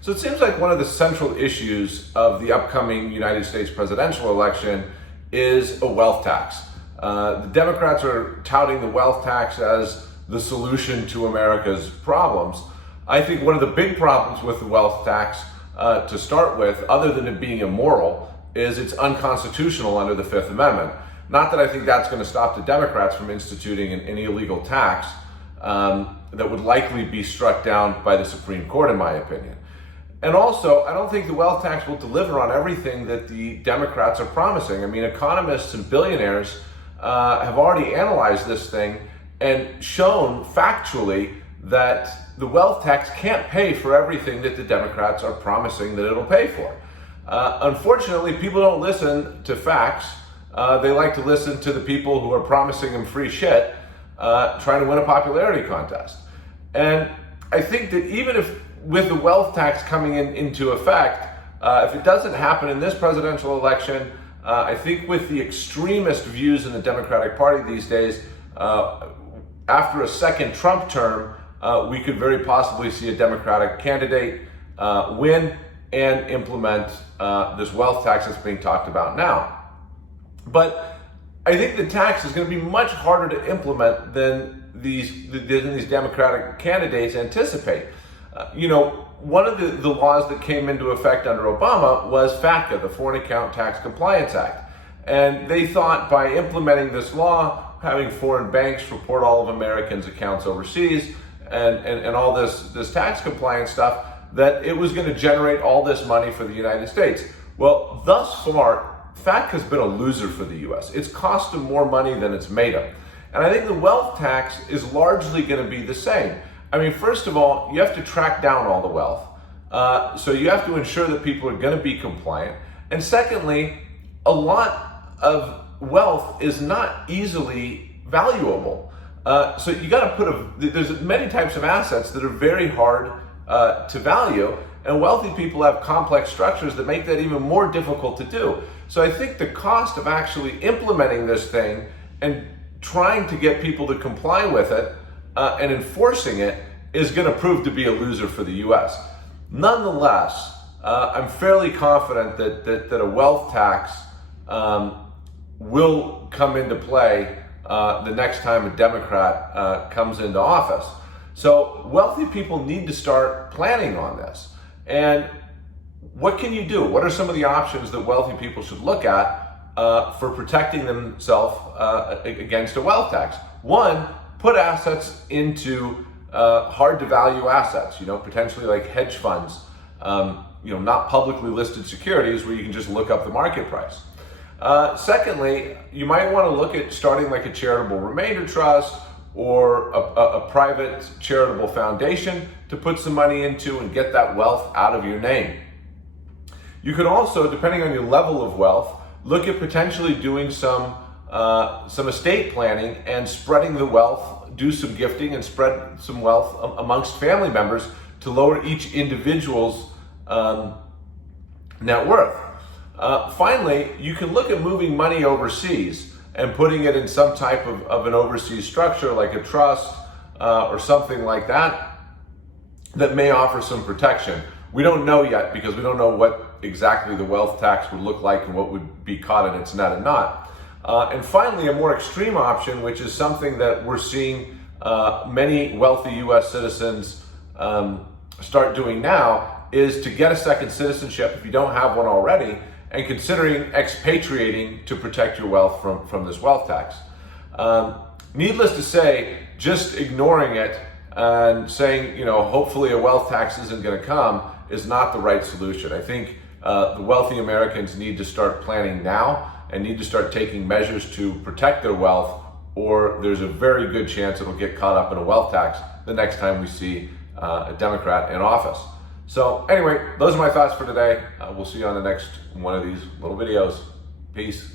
So it seems like one of the central issues of the upcoming United States presidential election is a wealth tax. The Democrats are touting the wealth tax as the solution to America's problems. I think one of the big problems with the wealth tax, to start with, other than it being immoral, is it's unconstitutional under the Fifth Amendment. Not that I think that's going to stop the Democrats from instituting an illegal tax that would likely be struck down by the Supreme Court, in my opinion. And also, I don't think the wealth tax will deliver on everything that the Democrats are promising. I mean, economists and billionaires have already analyzed this thing and shown factually that the wealth tax can't pay for everything that the Democrats are promising that it'll pay for. Unfortunately, people don't listen to facts. They like to listen to the people who are promising them free shit, trying to win a popularity contest. And I think that even if with the wealth tax coming into effect, if it doesn't happen in this presidential election, I think with the extremist views in the Democratic Party these days, after a second Trump term, we could very possibly see a Democratic candidate win and implement this wealth tax that's being talked about now. But I think the tax is going to be much harder to implement than these Democratic candidates anticipate. One of the laws that came into effect under Obama was FATCA, the Foreign Account Tax Compliance Act. And they thought by implementing this law, having foreign banks report all of Americans' accounts overseas, and all this tax compliance stuff, that it was going to generate all this money for the United States. Well, thus far, FATCA's been a loser for the U.S. It's cost them more money than it's made them. And I think the wealth tax is largely going to be the same. I mean, first of all, you have to track down all the wealth. So you have to ensure that people are going to be compliant. And secondly, a lot of wealth is not easily valuable. So you got to there's many types of assets that are very hard to value, and wealthy people have complex structures that make that even more difficult to do. So I think the cost of actually implementing this thing and trying to get people to comply with it and enforcing it is going to prove to be a loser for the U.S. Nonetheless, I'm fairly confident that a wealth tax will come into play the next time a Democrat comes into office. So wealthy people need to start planning on this. And what can you do? What are some of the options that wealthy people should look at for protecting themselves against a wealth tax? One, put assets into hard to value assets, potentially like hedge funds, not publicly listed securities where you can just look up the market price. Secondly, you might want to look at starting like a charitable remainder trust or a private charitable foundation to put some money into and get that wealth out of your name. You could also, depending on your level of wealth, look at potentially doing some estate planning and spreading the wealth, do some gifting and spread some wealth amongst family members to lower each individual's net worth. Finally, you can look at moving money overseas and putting it in some type of an overseas structure like a trust or something like that may offer some protection. We don't know yet because we don't know what exactly the wealth tax would look like and what would be caught in its net and not. And finally, a more extreme option, which is something that we're seeing many wealthy U.S. citizens start doing now, is to get a second citizenship if you don't have one already, and considering expatriating to protect your wealth from this wealth tax. Needless to say, just ignoring it and saying, hopefully a wealth tax isn't going to come is not the right solution. I think the wealthy Americans need to start planning now and need to start taking measures to protect their wealth, or there's a very good chance it'll get caught up in a wealth tax the next time we see a Democrat in office. So anyway, those are my thoughts for today. We'll see you on the next one of these little videos. Peace.